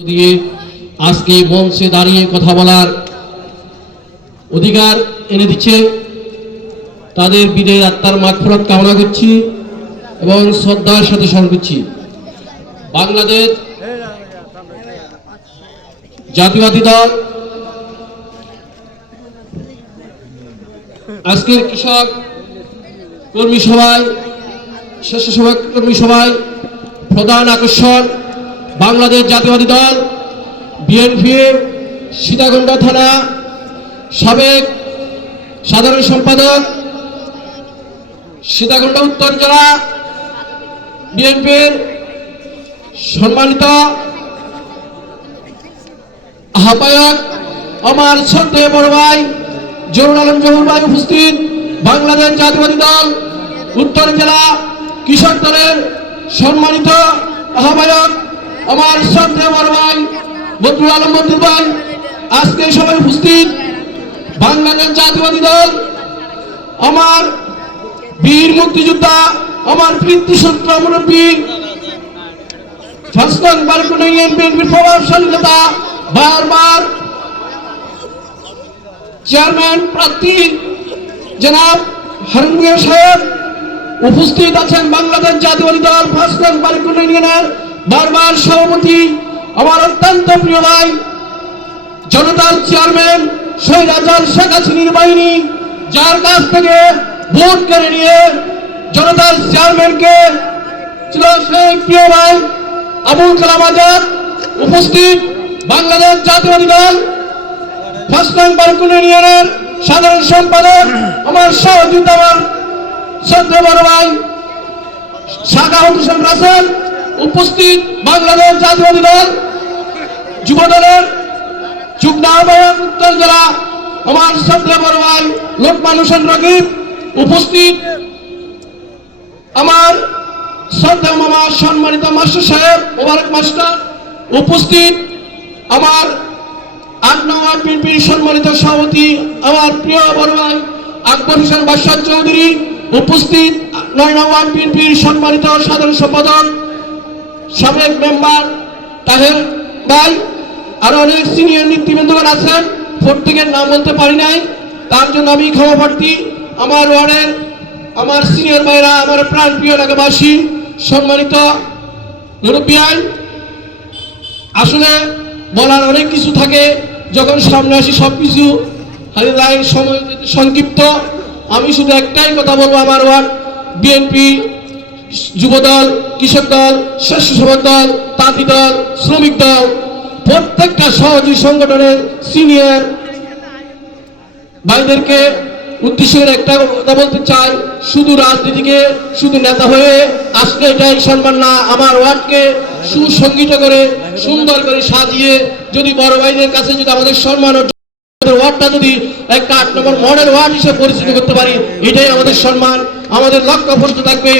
দিয়ে আজকে মঞ্চে দাঁড়িয়ে কথা বলার অধিকার এনে দিচ্ছে তাদের বিদের আত্মার মাগফিরাত কামনা করছি এবং শ্রদ্ধার সাথে স্মরণ করছি। বাংলাদেশ জাতীয়তাবাদী দল আজকের কৃষক কর্মী সভায় স্বেচ্ছাসেবক কর্মী সভায় প্রধান আকর্ষণ বাংলাদেশ জাতীয়তাবাদী দল বিএনপির সীতাকুণ্ড থানা সাবেক সাধারণ সম্পাদক, সীতাকুণ্ড উত্তর জেলা বিএনপির সম্মানিত আহ্বায়ক আমার শ্রদ্ধেয় বড় ভাই জহুরুল আলম জহুর ভাই উপস্থিত, বাংলাদেশ জাতীয়তাবাদী দল উত্তর জেলা কৃষক দলের সম্মানিত আহ্বায়ক আমার শ্রদ্ধেয় বড় ভাই বদরুল আলম বদরুল ভাই, আজকে সবাই উপস্থিত বাংলাদেশ জাতীয়তাবাদী দল আমার বীর মুক্তিযোদ্ধা আমার পিতৃসূত্র মুরব্বী ফাসলান বারকুনা ইউনিয়ন বিএনপির প্রভাবশালী নেতা বারবার চেয়ারম্যান প্রার্থী জনাব হারুন মিয়া সাহেব উপস্থিত আছেন। বাংলাদেশ জাতীয়তাবাদী দল ফাসলান বারকুনা ইউনিয়নের বারবার সভাপতি আমার অত্যন্ত প্রিয় ভাই জনতার চেয়ারম্যান স্বৈরাচার শেখ হাসিনার বাহিনী, যার কাছ থেকে ভোট কেড়ে নিয়ে জনতার চেয়ারম্যানকে ছিল সেই প্রিয় ভাই আবুল কালাম আজাদ উপস্থিত। বাংলাদেশ জাতীয়তাবাদী দল ফাসলান বারকুনা ইউনিয়নের সাধারণ সম্পাদক আমার সহযোগিতা আমার শ্রদ্ধেয় বড় ভাই সাখাওয়াত হোসেন রাসেল উপস্থিত। বাংলাদেশ জাতীয়তাবাদী দল যুব দলের যুগ্ম আহ্বায়ক উত্তর জেলা আমার শ্রদ্ধেয় বড় ভাই লোকমান হোসেন রকিব উপস্থিত। আমার শ্রদ্ধেয় মামা সম্মানিত মাস্টার সাহেব মোবারক মাস্টার উপস্থিত। আমার ৮ নং ওয়ার্ড বিএনপির সম্মানিত সভাপতি আমার প্রিয় বড় ভাই আকবর হোসেন বাদশাহ চৌধুরী উপস্থিত। ৯ নং ওয়ার্ড বিএনপির সম্মানিত সাধারণ সম্পাদক সাবেক মেম্বার তাহের ভাই, আরো অনেক সিনিয়র নেতৃবৃন্দগণ আছেন, প্রত্যেকের নাম বলতে পারি নাই, তার জন্য আমি ক্ষমা প্রার্থী। আমার ওয়ার্ডের আমার সিনিয়র ভাইরা, আমার প্রাণ প্রিয় এলাকাবাসী, সম্মানিত মুরব্বী, আসলে বলার অনেক কিছু থাকে, যখন সামনে আসি সবকিছু খালি লাইন সময় সংক্ষিপ্ত। আমি শুধু একটাই কথা বলবো, আমার ওয়ার্ড বিএনপি যুবদল, কৃষক দল, স্বেচ্ছাসেবক দল, তাঁতি দল, শ্রমিক দল, প্রত্যেকটা সহযোগী সংগঠনের সিনিয়র ভাইদেরকে উদ্দেশ্য করে একটা কথা বলতে চাই, শুধু রাজনীতিকে শুধু নেতা হয়ে আসলে এটাই সম্মান না। আমার ওয়ার্ডকে সুসংগঠিত করে সুন্দর করে সাজিয়ে যদি বড় ভাইদের কাছে যদি আমাদের সম্মান ওয়ার্ডটা যদি একটা ৮ নম্বর মডেল ওয়ার্ড হিসেবে পরিচিত করতে পারি, এটাই আমাদের সম্মান, আমাদের লক্ষ্য থাকবে।